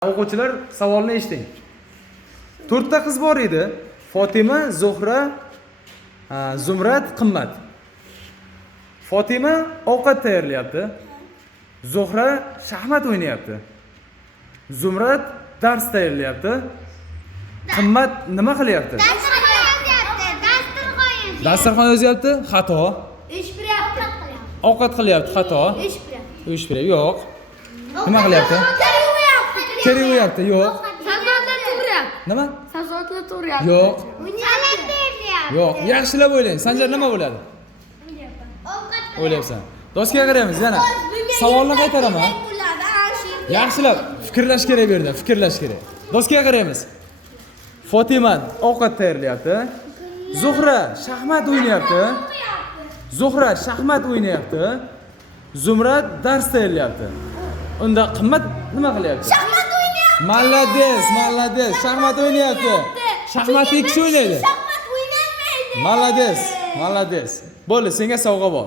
O'quvchilar savolni eshiting. 4 ta qiz bor edi. Fatima, Zuhra, Zumrad, Qimmat. Fatima ovqat tayyorlayapti. Zuhra shaxmat o'ynayapti. Zumrad dars tayyorlayapti. Qimmat nima qilyapti? Dasturxon yozyapti. Xato. Ish qilyapti. Ovqat qilyapti. Xato. Ish qilyapti. Ish qilyapti. Yo'q. Nima qilyapti? Kir yuvyapti. Yo'q. Sabzotlar to'g'rayapti. Nima? Sabzotlar to'g'rayapti. Yo'q. O'ynayapti. Yo'q. Yaxshilab o'ylang. Sanjar nima bo'ladi? O'ylayapsan. Doskaga qaraymiz yana. Savolni qaytaraman. Yaxshilab fikrlash kerak bu yerda, fikrlash kerak. Doskaga qaraymiz. Fatima ovqat tayyorlayapti. Zuhra shaxmat o'ynayapti. Zuhra shaxmat o'ynayapti. Zumrad dars tayyorlayapti. Unda Qimmat nima qilyapti? Shaxmat o'ynayapti. Malades, malades. Shaxmat o'ynayapti. Shaxmatni ikki kishi o'ynaydi. Shaxmat o'ynalmaydi. Malades, malades. Bo'ldi, senga sovg'a bor.